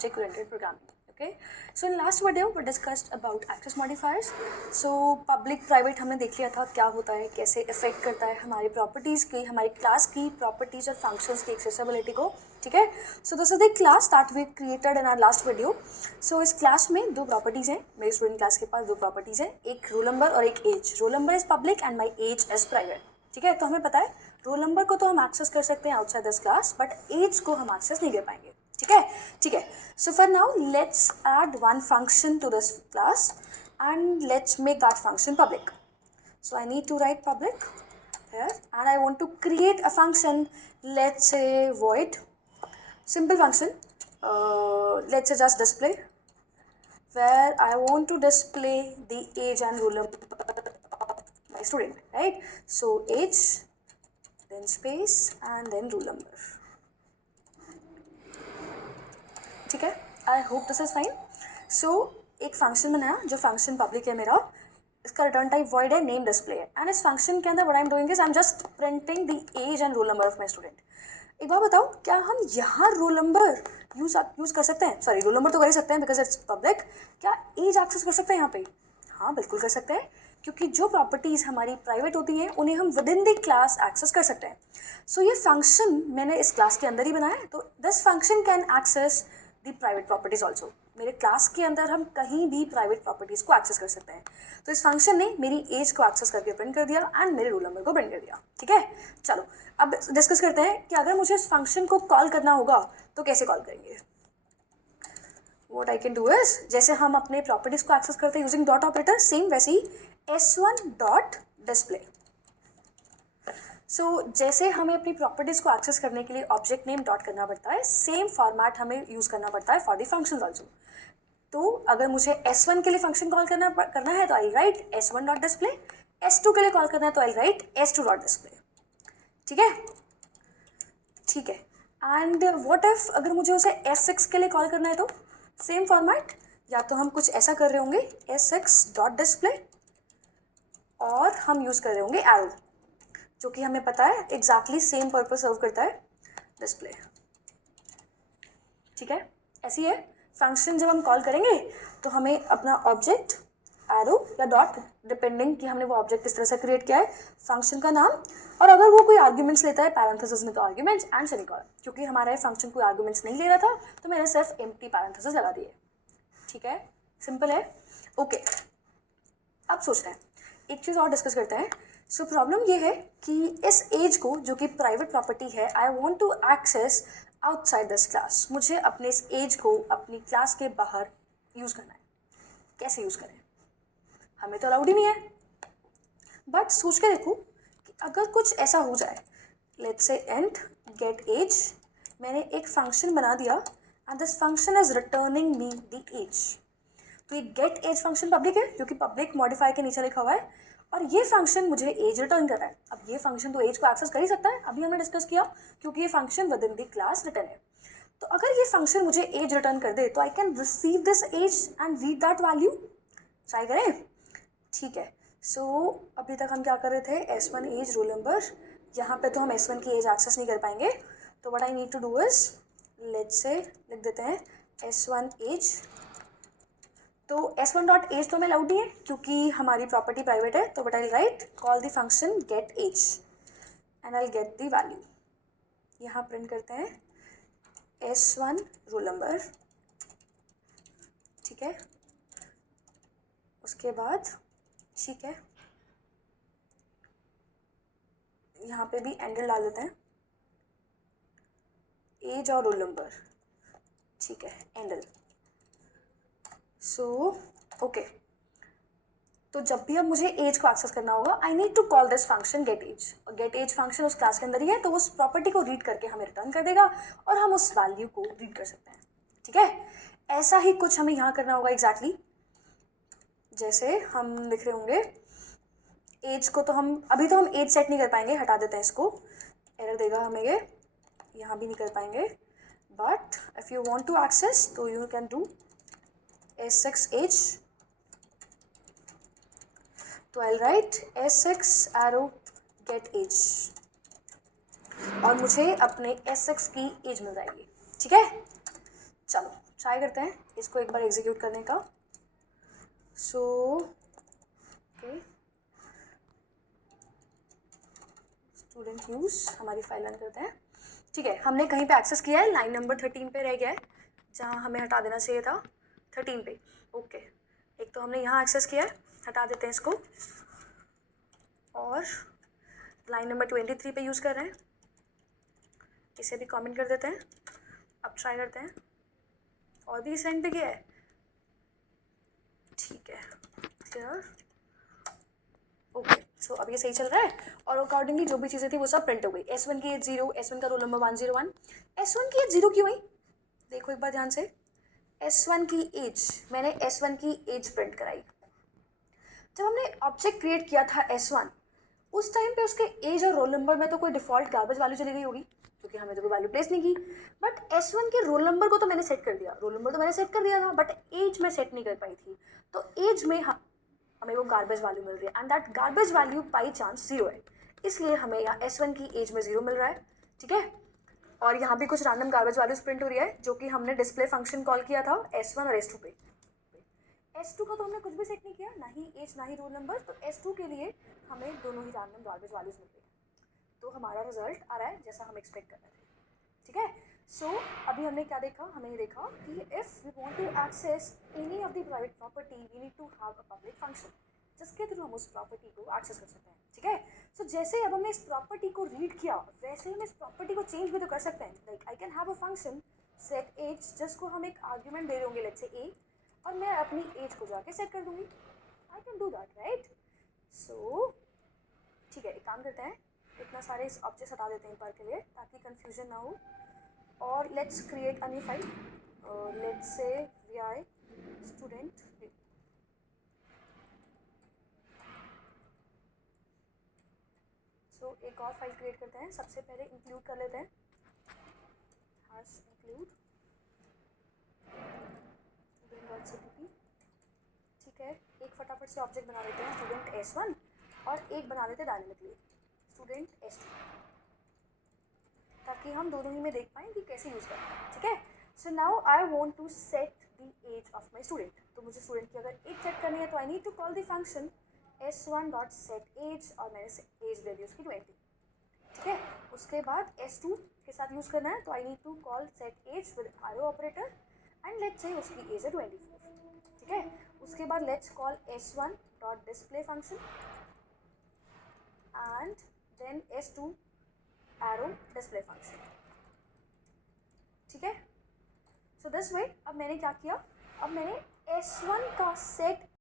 object oriented programming. Okay, so in last video we discussed about access modifiers. So public private हमने देख लिया था क्या होता है, कैसे इफेक्ट करता है हमारी प्रॉपर्टीज़ की, हमारी क्लास की प्रॉपर्टीज़ और फंक्शंस की एक्सेसिबिलिटी को. ठीक है, so this is the class that we created in our last video. So इस क्लास में दो प्रॉपर्टीज़ हैं. मेरे स्टूडेंट क्लास के पास दो प्रॉपर्टीज़ हैं, एक रोल नंबर और एक age. Roll number is public and my age is private. ठीक है, तो हमें पता है रोल नंबर को तो हम एक्सेस कर सकते हैं outside this class, but age को हम एक्सेस नहीं कर पाएंगे. ठीक है, ठीक है. So for now let's add one function to this class and let's make that function public. So I need to write public here and I want to create a function, let's say void, simple function, let's say just display, where I want to display the age and roll number of my student, right? So age, then space and then roll number. ठीक है, I hope this is fine. So एक function बनाया जो function public है मेरा, इसका return type void है, name display है, एंड इस फंक्शन के अंदर what I am doing is I am just printing the age and roll number of my student. एक बार बताओ, क्या हम यहाँ रोल नंबर यूज़ कर सकते हैं? सॉरी, रोल नंबर तो कर ही सकते हैं बिकॉज इट्स पब्लिक. क्या एज एक्सेस कर सकते हैं यहाँ पे? हाँ, बिल्कुल कर सकते हैं, क्योंकि जो प्रॉपर्टीज़ हमारी प्राइवेट होती हैं उन्हें हम within the class access कर सकते हैं. सो ये फंक्शन मैंने इस क्लास के अंदर ही बनाया है, तो this function can access the private properties also. मेरे क्लास के अंदर हम कहीं भी प्राइवेट प्रॉपर्टीज़ को एक्सेस कर सकते हैं. तो इस फंक्शन ने मेरी एज को एक्सेस करके प्रिंट कर दिया एंड मेरे रोल नंबर को प्रिंट कर दिया. ठीक है, चलो अब डिस्कस करते हैं कि अगर मुझे इस फंक्शन को कॉल करना होगा तो कैसे कॉल करेंगे. What I can do is, जैसे हम अपने प्रॉपर्टीज़ को एक्सेस करते हैं यूजिंग डॉट ऑपरेटर, सेम वैसे ही s1 डॉट डिस्प्ले. सो जैसे हमें अपनी प्रॉपर्टीज़ को एक्सेस करने के लिए ऑब्जेक्ट नेम डॉट करना पड़ता है, सेम फॉर्मेट हमें यूज़ करना पड़ता है फॉर द फंक्शंस ऑल्सो. तो अगर मुझे s1 के लिए फंक्शन कॉल करना है तो I right s1 dot display. s2 के लिए कॉल करना है तो I right s2 dot display. ठीक है, ठीक है. एंड व्हाट इफ अगर मुझे उसे s6 के लिए कॉल करना है तो सेम फॉर्मेट, या तो हम कुछ ऐसा कर रहे होंगे s6 डॉट डिस्प्ले, और हम यूज़ कर रहे होंगे एरो, जो कि हमें पता है एग्जैक्टली सेम पर्पस सर्व करता है, डिस्प्ले. ठीक है, ऐसी है फंक्शन. जब हम कॉल करेंगे तो हमें अपना ऑब्जेक्ट एरो या डॉट, डिपेंडिंग कि हमने वो ऑब्जेक्ट किस तरह से क्रिएट किया है, फंक्शन का नाम, और अगर वो कोई आर्ग्यूमेंट्स लेता है पैरेंथेसिस में तो आर्ग्यूमेंट्स एंड सेमीकोलन. क्योंकि हमारा फंक्शन कोई आर्ग्यूमेंट्स नहीं ले रहा था तो मैंने सिर्फ एम्प्टी पैरेंथेसिस लगा दिए. ठीक है, सिंपल है. ओके, अब सोचते हैं, एक चीज़ और डिस्कस करते हैं. सो प्रॉब्लम ये है कि इस एज को, जो कि प्राइवेट प्रॉपर्टी है, I want to access outside this class. मुझे अपने इस एज को अपनी क्लास के बाहर यूज़ करना है. कैसे यूज़ करें? हमें तो अलाउड ही नहीं है. बट सोच के देखो कि अगर कुछ ऐसा हो जाए, let's say and get as, मैंने एक फंक्शन बना दिया and this function is returning me the age. तो ये गेट एज फंक्शन पब्लिक है क्योंकि पब्लिक मॉडिफाई के नीचे लिखा हुआ है, और ये फंक्शन मुझे एज रिटर्न कर रहा है. अब ये फंक्शन तो एज को एक्सेस कर ही सकता है, अभी हमने डिस्कस किया, क्योंकि ये function with in the class return है. तो अगर ये फंक्शन मुझे एज रिटर्न कर दे तो I can receive this age and read that value. Try करें. ठीक है, सो अभी तक हम क्या कर रहे थे, s1 एज रोल नंबर. यहाँ पे तो हम s1 की एज एक्सेस नहीं कर पाएंगे, तो what I need to do is, let's say लिख देते हैं s1 एज. तो s1 डॉट एज तो हमें अलाउड नहीं है क्योंकि हमारी प्रॉपर्टी प्राइवेट है, तो but I write call the function get age and I get the value. यहाँ प्रिंट करते हैं s1 रोल नंबर. ठीक है, उसके बाद ठीक है, यहाँ पे भी एंडल डाल देते हैं, एज और रोल नंबर. ठीक है, एंडल. सो ओके, तो जब भी अब मुझे एज को एक्सेस करना होगा, I need to call this function get age. और गेट एज फंक्शन उस क्लास के अंदर ही है, तो उस प्रॉपर्टी को रीड करके हमें रिटर्न कर देगा और हम उस वैल्यू को रीड कर सकते हैं. ठीक है, ऐसा ही कुछ हमें यहाँ करना होगा एग्जैक्टली. जैसे हम लिख रहे होंगे एज को, तो हम अभी तो हम एज सेट नहीं कर पाएंगे, हटा देते हैं इसको, एरर देगा हमें ये, यहाँ भी नहीं कर पाएंगे. But if you want to access तो you can do s6 age. तो I write s6 arrow get age, और मुझे अपने s6 की एज मिल जाएगी. ठीक है, चलो ट्राई करते हैं इसको एक बार एग्जीक्यूट करने का। सो ओके, स्टूडेंट यूज, हमारी फाइल रन करते हैं। ठीक है, हमने कहीं पे एक्सेस किया है, लाइन नंबर 13 पे रह गया है जहाँ हमें हटा देना चाहिए था 13 पे। ओके, एक तो हमने यहाँ एक्सेस किया है, हटा देते हैं इसको। और लाइन नंबर 23 पे यूज़ कर रहे हैं, इसे भी कमेंट कर देते हैं। अब ट्राई करते हैं, और भी इस लाइन पे किया है। ठीक है, क्लियर। ओके, सो अब ये सही चल रहा है और अकॉर्डिंगली जो भी चीज़ें थी वो सब प्रिंट हो गई। S1 की एज 0, S1 का रोल नंबर 101। S1 की एज 0 क्यों आई? देखो एक बार ध्यान से, S1 की एज, मैंने S1 की एज प्रिंट कराई। जब हमने ऑब्जेक्ट क्रिएट किया था S1, उस टाइम पे उसके एज और रोल नंबर में तो कोई डिफ़ॉल्ट गार्बेज वैल्यू चली गई होगी क्योंकि हमने तो कोई वैल्यू प्लेस नहीं की। बट S1 के रोल नंबर को तो मैंने सेट कर दिया, रोल नंबर तो मैंने सेट कर दिया था, बट एज में सेट नहीं कर पाई थी। तो एज में हमें वो गार्बेज वैल्यू मिल रही है, and that garbage value by chance 0 है, इसलिए हमें यहाँ S1 की एज में 0 मिल रहा है। ठीक है, और यहाँ भी कुछ रैंडम गार्बेज वैल्यूज प्रिंट हो रही है जो कि हमने डिस्प्ले फंक्शन कॉल किया था S1 और S2 पे। S2 का तो हमने कुछ भी सेट नहीं किया, ना ही एज ना ही रोल नंबर, तो S2 के लिए हमें दोनों ही रैंडम गार्बेज वैल्यूज मिल रही है। तो हमारा रिजल्ट आ रहा है जैसा हम एक्सपेक्ट कर रहे थे। ठीक है, सो अभी हमने क्या देखा, हमने ये देखा कि if we want to access any of the private property we need to have a public function जिसके थ्रू हम उस प्रॉपर्टी को एक्सेस कर सकते हैं। ठीक है, सो जैसे ही अब हमने इस प्रॉपर्टी को रीड किया वैसे ही हम इस प्रॉपर्टी को चेंज भी तो कर सकते हैं। Like I can have a function set age जिसको हम एक आर्ग्यूमेंट दे रहे होंगे, लेट्स से ए, और मैं अपनी एज को जाके सेट कर दूंगी। I can do that, right. So ठीक है, एक काम करते हैं, इतना सारे इस ऑब्जेक्ट हटा देते हैं एक बार के लिए ताकि कंफ्यूजन ना हो। और let's create a new file, let's say vi student। सो एक और फाइल क्रिएट करते हैं, सबसे पहले इंक्लूड कर लेते हैं, हैश इंक्लूड student.cpp। ठीक है, एक फटाफट से ऑब्जेक्ट बना लेते हैं स्टूडेंट S1 और एक बना लेते हैं डायनेमिकली स्टूडेंट S2 ताकि हम दोनों ही में देख पाएँ कि कैसे यूज़ करना है। ठीक है, so now I want to set the age of my student. तो मुझे स्टूडेंट की अगर एज सेट करनी है तो I need to call the function S1.setAge और मैंने एज दे दी उसकी 20। ठीक है, उसके बाद S2 के साथ यूज़ करना है तो I need to call set age with arrow operator and let's say उसकी एज है 24। ठीक है, उसके बाद let's call S1.display function and then S2 arrow display function. ठीक है, सो दिस वे अब मैंने क्या किया, अब मैंने S1 का सेट